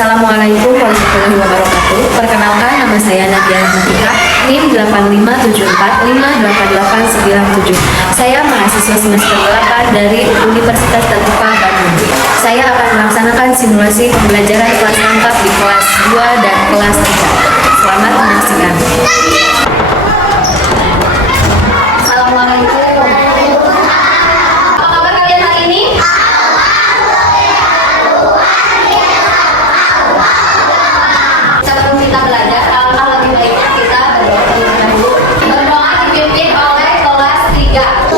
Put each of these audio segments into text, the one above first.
Assalamualaikum warahmatullahi wabarakatuh. Perkenalkan, nama saya Nadia Rahmatika, NIM 85745887. Saya mahasiswa semester 8 dari Universitas Terbuka Bandung. Saya akan melaksanakan simulasi pembelajaran kelas lengkap di kelas 2 dan kelas 3. Selamat menyaksikan. Assalamualaikum. Apa kabar kalian hari ini? Sebelum kita belajar, alangkah lebih baiknya kita berdoa terlebih dahulu. Berdoa dipimpin oleh kelas 3.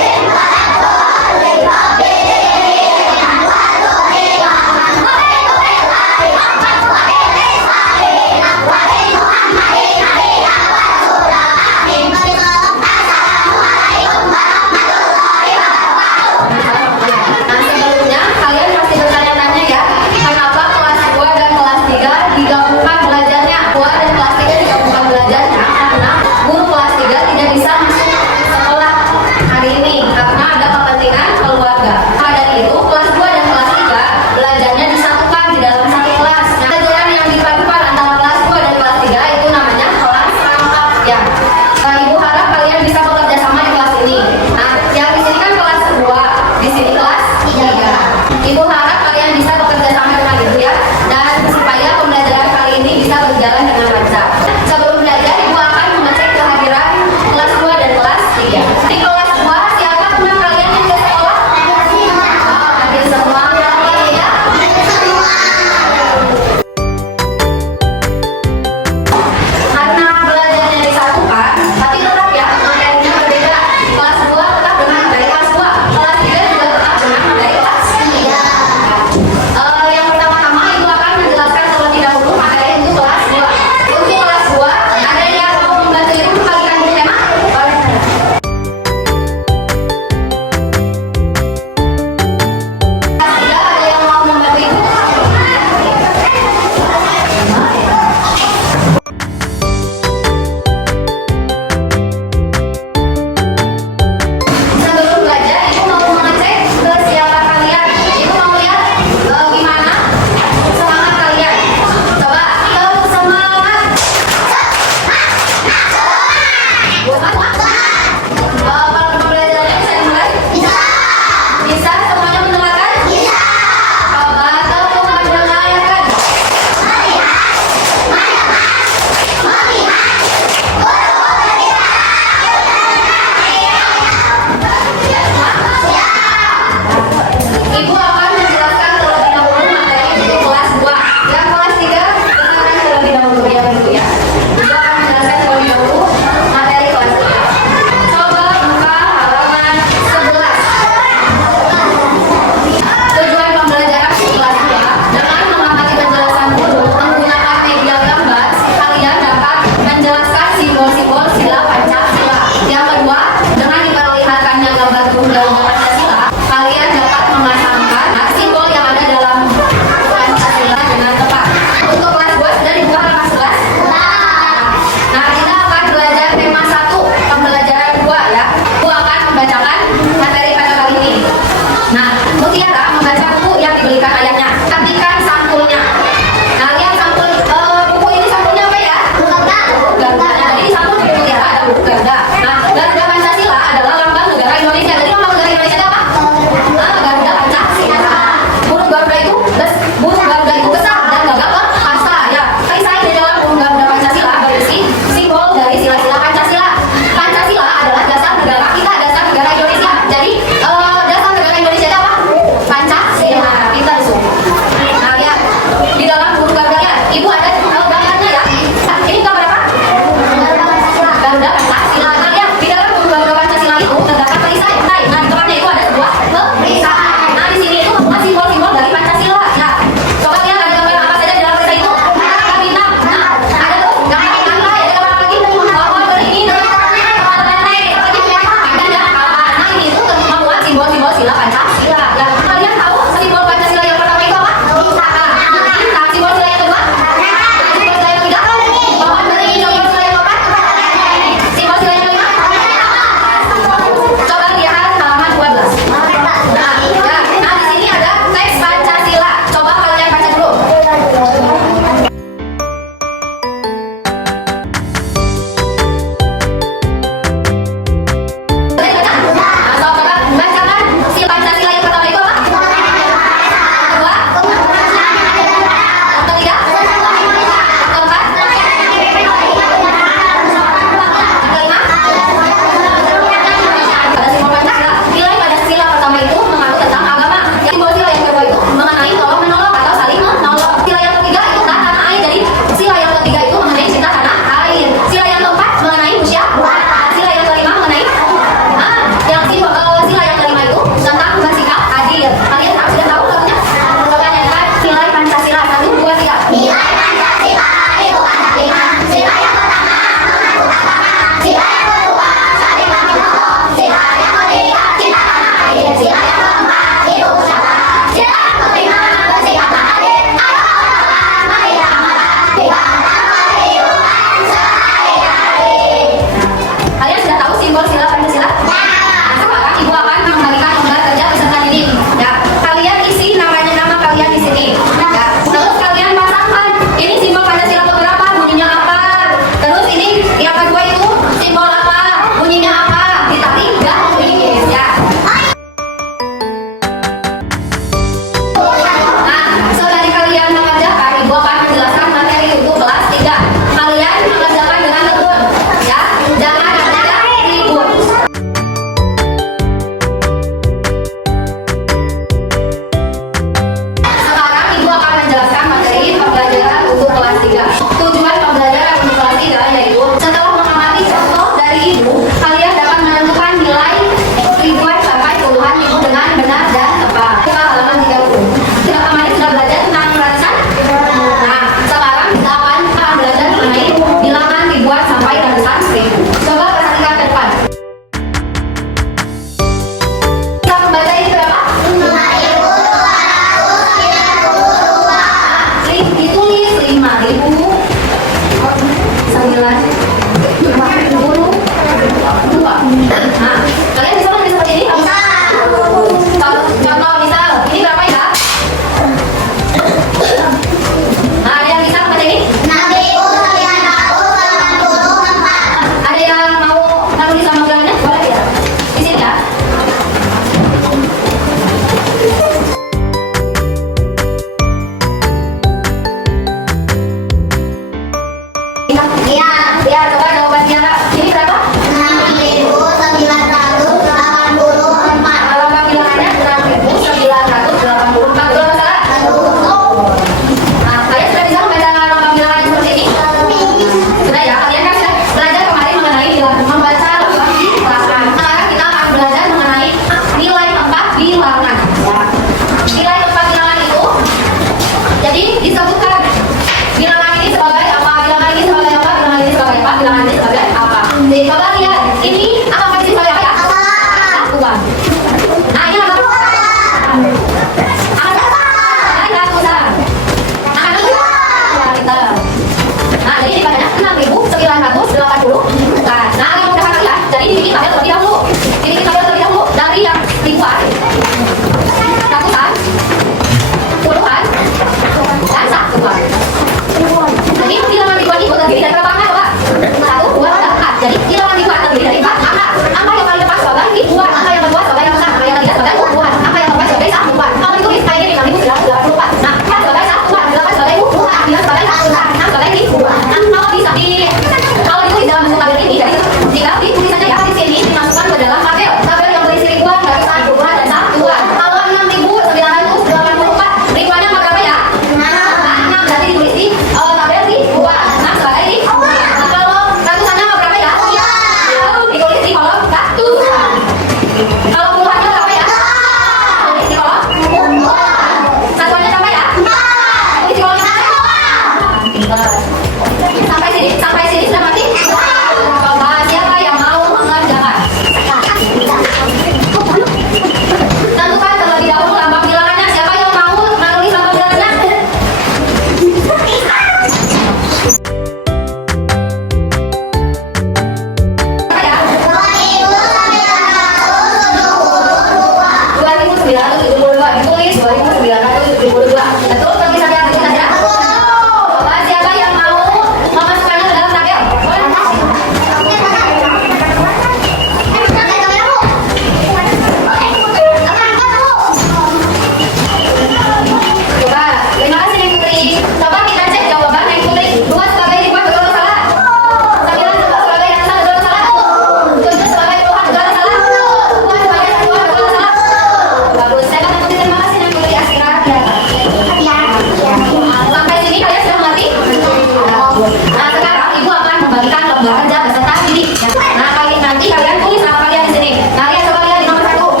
Nah, sekarang Ibu akan membagikan lembar kerja beserta bidik. Nah, nanti kalian tulis nama kalian di sini. Kalian coba lihat di nomor 1.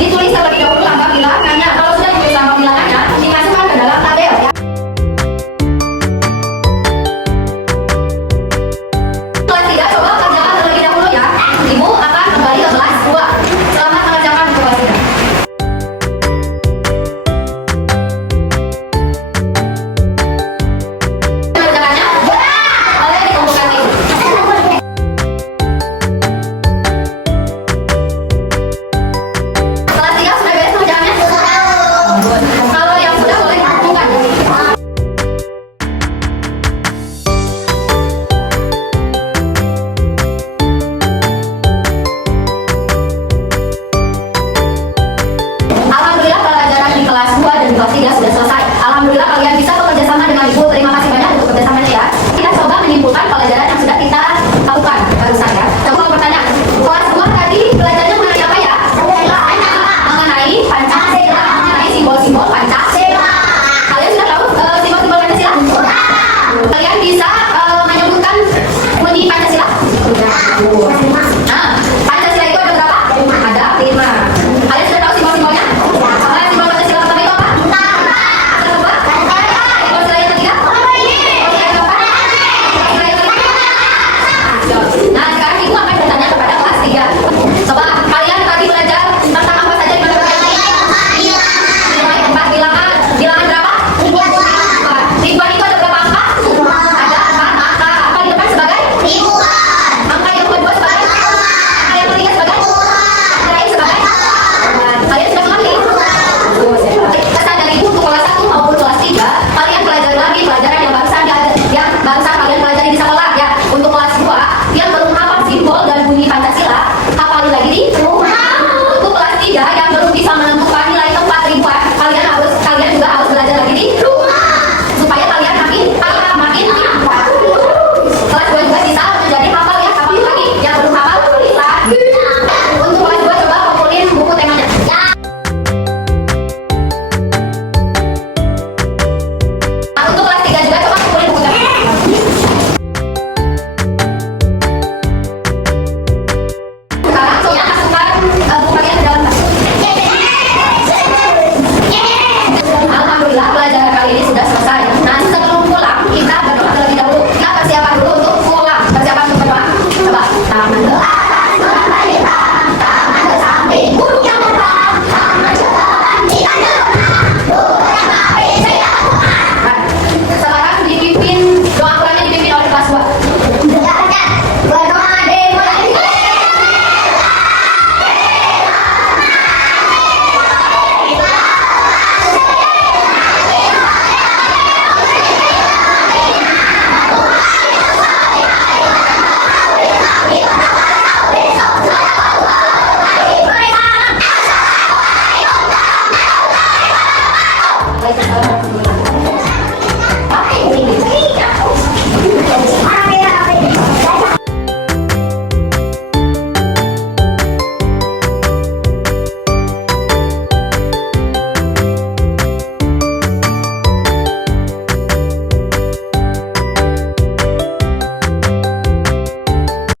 Ditulis terlebih dahulu lambang bilangannya. Kalau sudah ditulis lambang bilangannya, dimasukkan ke dalam tabel ya. Kelas 3 coba kerjakan terlebih dahulu ya. Ibu akan kembali ke kelas 2. Selamat mengerjakan untuk kelas 3. Kalau yang sudah boleh bukan. Alhamdulillah pelajaran di kelas 2 dan kelas 3 sudah selesai. Alhamdulillah kalian bisa bekerja sama dengan Ibu. Terima kasih banyak untuk kerjasamanya ya. Kita coba menyimpulkan pelajaran yang sudah kita lakukan barusan ya. Coba bertanya, kelas 2 tadi belajarnya mengenai apa ya? Mengenai Pancasila, mengenai simbol-simbol Pancasila. Kalian sudah tahu simbol-simbol Pancasila? Kalian bisa menyebutkan bunyi Pancasila? Nah, Pancasila itu ada berapa? Ada 5. Kalian sudah tahu simbol-simbolnya? Simbol Pancasila pertama itu apa? Yang kedua? Pancasila yang ketiga? Yang keempat? Pancasila yang kelima? Nah, sekarang Ibu akan bertanya kepada kelas 3. Coba kalian tadi belajar tentang apa saja di empat bilangan. Bilangan berapa? Ribuan itu ada berapa angka? Ada 4 angka. Angka di depan sebagai? Angka yang kedua sebagai? Angka yang ketiga sebagai? Angka yang sebagai? Kalian sudah mengerti? Pesan dari Ibu untuk kelas 1 maupun kelas 3, kalian pelajari lagi pelajaran yang barusan kalian pelajari di sekolah ya. Untuk kelas 2 yang belum hafal simbol dan bunyi Pancasila, hafalin lagi di rumah. Untuk kelas 3 yang belum bisa menentukan nilai tempat ribuan, kalian juga harus belajar lagi di rumah supaya kalian makin pintar. Kelas 2 juga bisa menjadi hafal ya, hafalin lagi. Yang belum hafal, hafalin lagi. Untuk kelas 2 coba kumpulin buku temanya. Nah, untuk kelas 3 juga coba kumpulin buku temanya. Sekarang coba masukkan buku kalian ke dalam tas. Alhamdulillah pelajaran kali ini sudah selesai. Nah, sebelum pulang kita berdoa terlebih dahulu. Kita persiapan dulu untuk pulang. Persiapan untuk berdoa. Coba tangan ke atas, tangan ke samping, burung yang terbang, tangan ke depan, tidak gerak, burung api saya. Sekarang dipimpin doa Qurannya dipimpin oleh kelas 2. Berdoa dimulai. Baik,